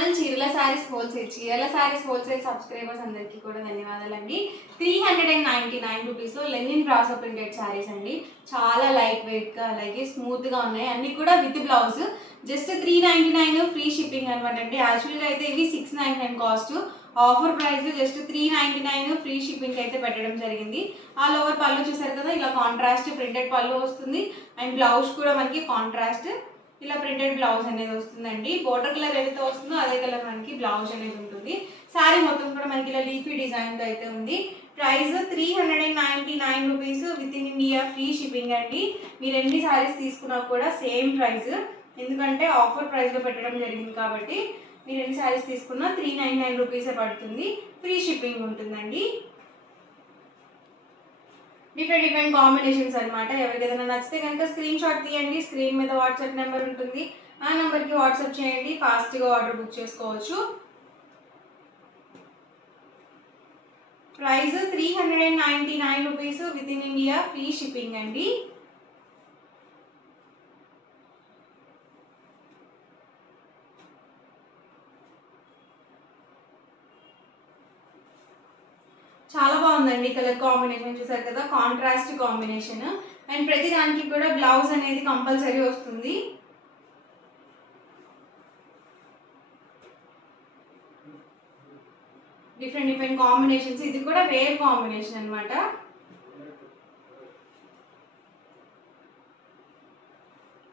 Channel చీరల saris wholesale subscribers అందరికీ కూడా ధన్యవాదాలండి. 399 రూపీస్ లో లెనిన్ బ్రాసో ప్రింటెడ్ సారీస్ అండి. చాలా లైట్ వెయిట్ గా అలాగే స్మూత్ గా ఉన్నాయి. అన్ని కూడా with blouse. Just 399 free shipping అనమాట అండి. యాక్చువల్ గా అయితే ఇవి 699 cost. Offer price just 399 free shipping అయితే పెట్టడం జరిగింది. ఆల్ ఓవర్ పళ్ళు చూసారు కదా, ఇలా కాంట్రాస్ట్ ప్రింటెడ్ పళ్ళు వస్తుంది. అండ్ బ్లౌజ్ కూడా మనకి కాంట్రాస్ట్ ఇలా ప్రింటెడ్ బ్లౌజ్ అనేది వస్తుందండి. బోర్డర్ కలర్ ఏదైతే వస్తుందో అదే కలర్ మనకి బ్లౌజ్ అనేది ఉంటుంది. శారీ మొత్తం కూడా మనకి ఇలా లీఫీ డిజైన్ తో అయితే ఉంది. Price 399 rupees within India free shipping అండి. మీరు ఎన్ని సారీస్ తీసుకున్నా కూడా సేమ్ ప్రైస్, ఎందుకంటే ఆఫర్ ప్రైస్ లో పెట్టడం జరిగింది కాబట్టి మీరు ఎన్ని సారీస్ తీసుకున్నా 399 రూపీసే పడుతుంది. ఫ్రీ షిప్పింగ్ ఉంటుందండి. డిఫరెంట్ కాంబినేషన్స్ అనమాట. ఎవరికి ఏదైనా నచ్చితే కనుక స్క్రీన్ షాట్ తీయండి. స్క్రీన్ మీద వాట్సాప్ నెంబర్ ఉంటుంది, ఆ నెంబర్కి వాట్సాప్ చేయండి. ఫాస్ట్గా ఆర్డర్ బుక్ చేసుకోవచ్చు. Price 399 rupees within India free shipping అండి. చాలా బాగుందండి కలర్ కాంబినేషన్. చూసారు కదా, కాంట్రాస్ట్ కాంబినేషన్. అండ్ ప్రతి దానికి కూడా బ్లౌజ్ అనేది కంపల్సరీ వస్తుంది. Different combinations. ఇది కూడా రేర్ కాంబినేషన్ అనమాట.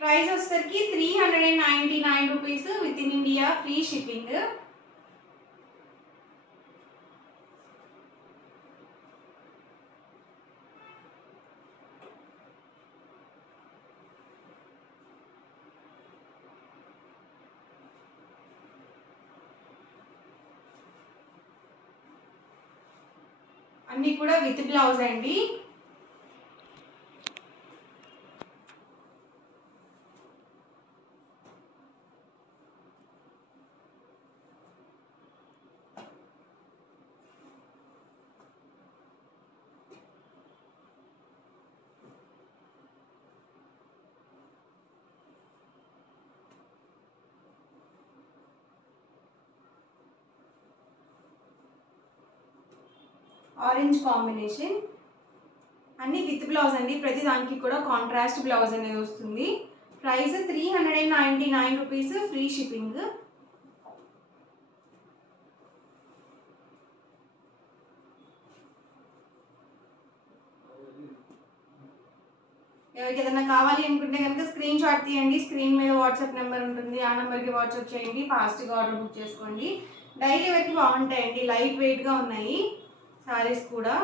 ప్రైస్ వచ్చేసరికి 399 rupees within India free shipping. అన్ని కూడా విత్ బ్లౌజ్ అండి. Orange combination. అన్ని విత్ బ్లౌజ్ అండి. ప్రతి దానికి కూడా కాంట్రాస్ట్ బ్లౌజ్ అనేది వస్తుంది. Price 399 rupees free shipping. ఎవరికి ఏదైనా కావాలి అనుకుంటే కనుక స్క్రీన్ షాట్ తీయండి. స్క్రీన్ మీద వాట్సాప్ నెంబర్ ఉంటుంది, ఆ నెంబర్కి వాట్సాప్ చేయండి. ఫాస్ట్గా ఆర్డర్ బుక్ చేసుకోండి. డైలీ వేర్కి బాగుంటాయండి. లైట్ వెయిట్గా ఉన్నాయి సారీస్ కూడా.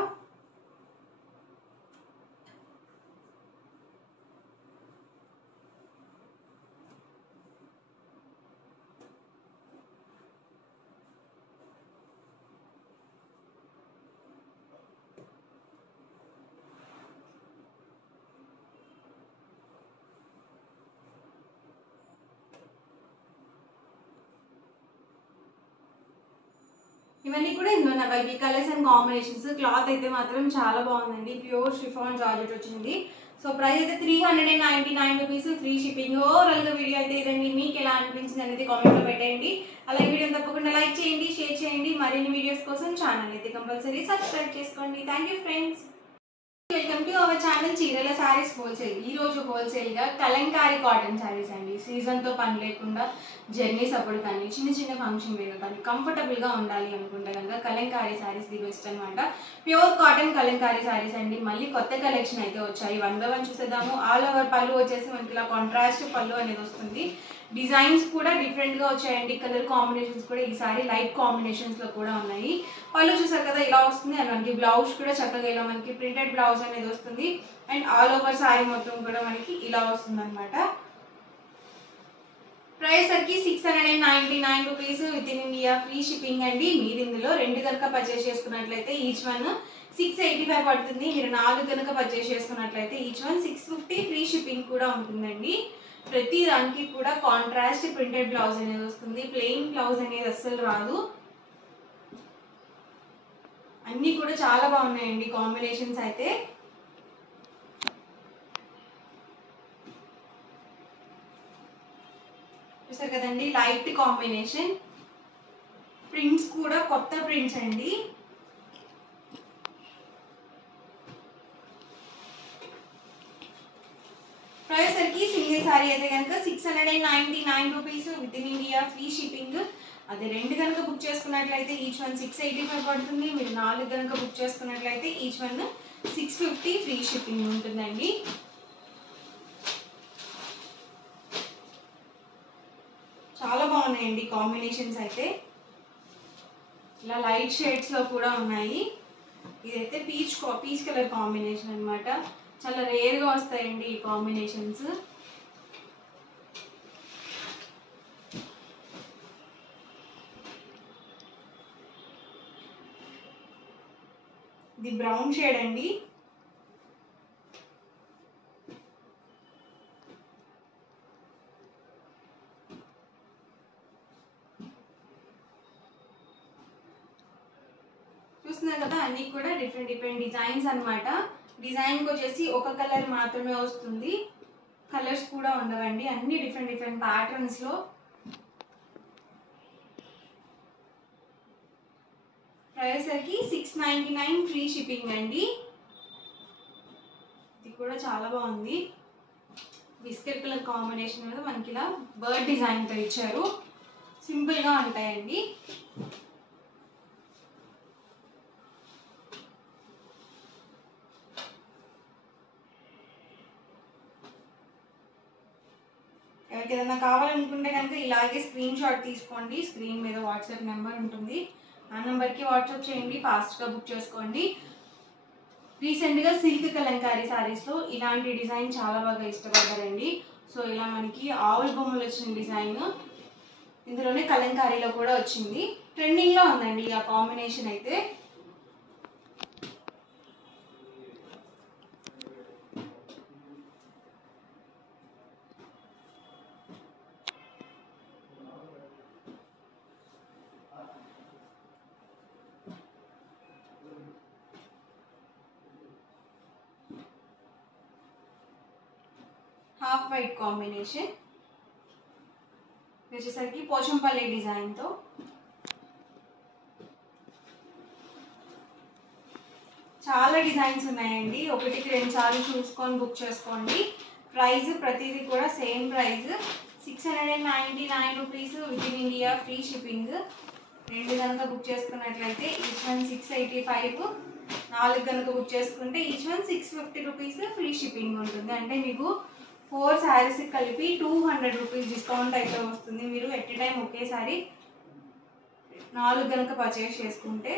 ఇవన్నీ కూడా ఇందులో available colours and combinations. Cloth అయితే మాత్రం చాలా బాగుందండి. ప్యూర్ షిఫాన్ జార్జెట్ వచ్చింది. సో ప్రైస్ అయితే 399 రూపీస్ ఫ్రీ షిప్పింగ్. ఓవరాల్ గా వీడియో అయితే ఇదండి. మీకు ఎలా అనిపించింది అనేది కామెంట్ లో పెట్టండి. అలాగే వీడియో తప్పకుండా లైక్ చేయండి, షేర్ చేయండి. మరిన్ని వీడియోస్ కోసం ఛానల్ అయితే కంపల్సరీ సబ్స్క్రైబ్ చేసుకోండి. Thank you friends. Welcome to our channel చీరల సారీస్ హోల్సేల్. ఈ రోజు హోల్సేల్ గా కలంకారీ కాటన్ సారీస్ అండి. సీజన్ తో పని లేకుండా జర్నీస్ అప్పుడు కానీ చిన్న ఫంక్షన్ వేర్ కానీ కంఫర్టబుల్ గా ఉండాలి అనుకుంటే కనుక కలంకారీ సారీస్ ది బెస్ట్ అనమాట. ప్యూర్ కాటన్ కలంకారీ సారీస్ అండి. మళ్ళీ కొత్త కలెక్షన్ అయితే వచ్చాయి. 1 by 1 చూసేద్దాము. ఆల్ ఓవర్ పళ్ళు వచ్చేసి మనకి ఇలా కాంట్రాస్ట్ పళ్ళు అనేది వస్తుంది. డిజైన్స్ కూడా డిఫరెంట్ గా వచ్చాయండి. కలర్ కాంబినేషన్స్ కూడా ఈసారి లైట్ కాంబినేషన్స్ లో కూడా ఉన్నాయి. పళ్ళు చూసారు కదా ఇలా వస్తుంది. అండ్ మనకి బ్లౌజ్ కూడా చక్కగా ఇలా మనకి ప్రింటెడ్ బ్లౌజ్ అనేది వస్తుంది. అండ్ ఆల్ ఓవర్ సారీ మొత్తం కూడా మనకి ఇలా వస్తుంది అనమాట. ప్రైస్ సరికి 699 rupees within India free shipping అండి. మీరు ఇందులో 2 కనుక పర్చేస్ చేసుకున్నట్లయితే ఈచ్ వన్ 685 పడుతుంది. మీరు 4 కనుక పర్చేస్ చేసుకున్నట్లయితే ఈచ్ వన్ 650 ఫ్రీ షిప్పింగ్ కూడా ఉంటుందండి. ప్రతి దానికి కూడా కాంట్రాస్ట్ ప్రింటెడ్ బ్లౌజ్ అనేది వస్తుంది. ప్లెయిన్ బ్లౌజ్ అనేది అస్సలు రాదు. అన్ని కూడా చాలా బాగున్నాయండి కాంబినేషన్స్ అయితే. చూసారు కదండి, లైట్ కాంబినేషన్. ప్రింట్స్ కూడా కొత్త ప్రింట్స్ అండి. ప్రైస్ సరికి సింగిల్ సారీ అయితే కనుక 699 rupees within India, free shipping. అదే 2 కనుక బుక్ చేసుకున్నట్లయితే ఈచ్ వన్ 685 పడుతుంది. మీరు 4 కనుక బుక్ చేసుకున్నట్లయితే ఈచ్ వన్ 650 ఫ్రీ షిప్పింగ్ ఉంటుందండి. చాలా బాగున్నాయండి కాంబినేషన్స్ అయితే. ఇలా లైట్ షేడ్స్లో కూడా ఉన్నాయి. ఇదైతే పీచ్ కలర్ కాంబినేషన్ అనమాట. చాలా రేర్గా వస్తాయండి ఈ కాంబినేషన్స్. ఇది బ్రౌన్ షేడ్ అండి. చూస్తున్నారు కదా, అన్నీ కూడా డిఫరెంట్ డిజైన్స్ అనమాట. డిజైన్కి వచ్చేసి ఒక కలర్ మాత్రమే వస్తుంది, కలర్స్ కూడా ఉండవండి. అన్ని డిఫరెంట్ ప్యాటర్న్స్లో. ప్రైస్ సరికి 699 ఫ్రీ షిప్పింగ్ అండి. ఇది కూడా చాలా బాగుంది. బిస్కెట్ కలర్ కాంబినేషన్ మీద మనకి ఇలా బర్డ్ డిజైన్తో ఇచ్చారు. సింపుల్గా ఉంటాయండి. ఎవరికి ఏదైనా కావాలనుకుంటే కనుక ఇలాగే స్క్రీన్ షాట్ తీసుకోండి. స్క్రీన్ మీద వాట్సాప్ నెంబర్ ఉంటుంది, ఆ నెంబర్కి వాట్సాప్ చేయండి. ఫాస్ట్గా బుక్ చేసుకోండి. రీసెంట్గా సిల్క్ కలంకారీ శారీస్లో ఇలాంటి డిజైన్ చాలా బాగా ఇష్టపడ్డారండి. సో ఇలా మనకి ఆవుల బొమ్మలు వచ్చిన డిజైన్ ఇందులోనే కలంకారీలో కూడా వచ్చింది. ట్రెండింగ్లో ఉందండి ఆ కాంబినేషన్ అయితే. హాఫ్ వైట్ కాంబినేషన్ వచ్చేసరికి పోచంపల్లి డిజైన్తో. చాలా డిజైన్స్ ఉన్నాయండి. ఒకటికి 2 సార్లు చూసుకొని బుక్ చేసుకోండి. ప్రైస్ ప్రతిదీ కూడా same price 699 rupees within India, free shipping. 2 కనుక బుక్ చేసుకున్నట్లయితే ఈచ్ వన్ 685. 4 కనుక బుక్ చేసుకుంటే each one 650 rupees free shipping ఉంటుంది. అంటే మీకు 4 శారీస్ కలిపి 200 రూపీస్ డిస్కౌంట్ అయితే వస్తుంది. మీరు ఎట్ ఎ టైం ఒకేసారి 4 కనుక పర్చేస్ చేసుకుంటే.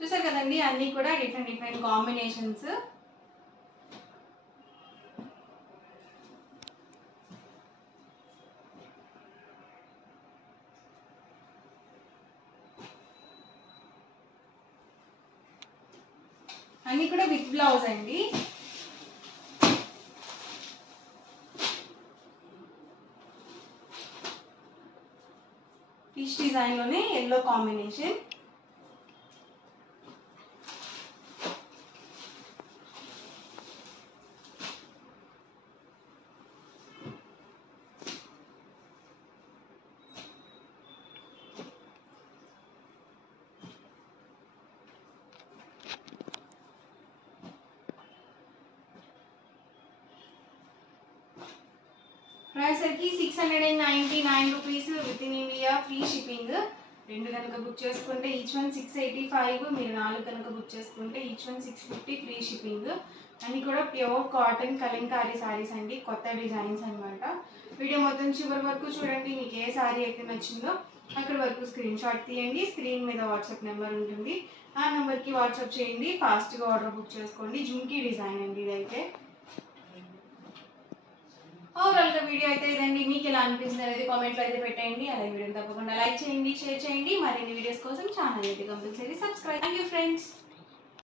చూసారు కదండి, అన్నీ కూడా డిఫరెంట్ కాంబినేషన్స్. అన్నీ కూడా విత్ బ్లౌజ్ అండి. పీచ్ డిజైన్లోనే ఎల్లో కాంబినేషన్. ప్రైస్ సరికి 699 rupees within India, free shipping. 2 కనుక బుక్ చేసుకుంటే ఈచ్ వన్ 685. మీరు 4 కనుక బుక్ చేసుకుంటే ఈచ్ వన్ 650 ఫ్రీ షిప్పింగ్. అన్నీ కూడా ప్యూర్ కాటన్ కలంకారీ శారీస్ అండి, కొత్త డిజైన్స్ అనమాట. వీడియో మొత్తం చివరి వరకు చూడండి. మీకు ఏ శారీ అయితే నచ్చిందో అక్కడ వరకు స్క్రీన్ షాట్ తీయండి. స్క్రీన్ మీద వాట్సాప్ నెంబర్ ఉంటుంది, ఆ నెంబర్కి వాట్సాప్ చేయండి. ఫాస్ట్గా ఆర్డర్ బుక్ చేసుకోండి. జుమ్కీ డిజైన్ అండి ఇదైతే. ఓవరాల్గా వీడియో అయితే ఇదండి. మీకు ఎలా అనిపించింది అనేది కామెంట్లో అయితే పెట్టండి. అలాగే వీడియోని తప్పకుండా లైక్ చేయండి, షేర్ చేయండి. మరిన్ని వీడియోస్ కోసం ఛానల్ అయితే compulsory subscribe. Thank you friends.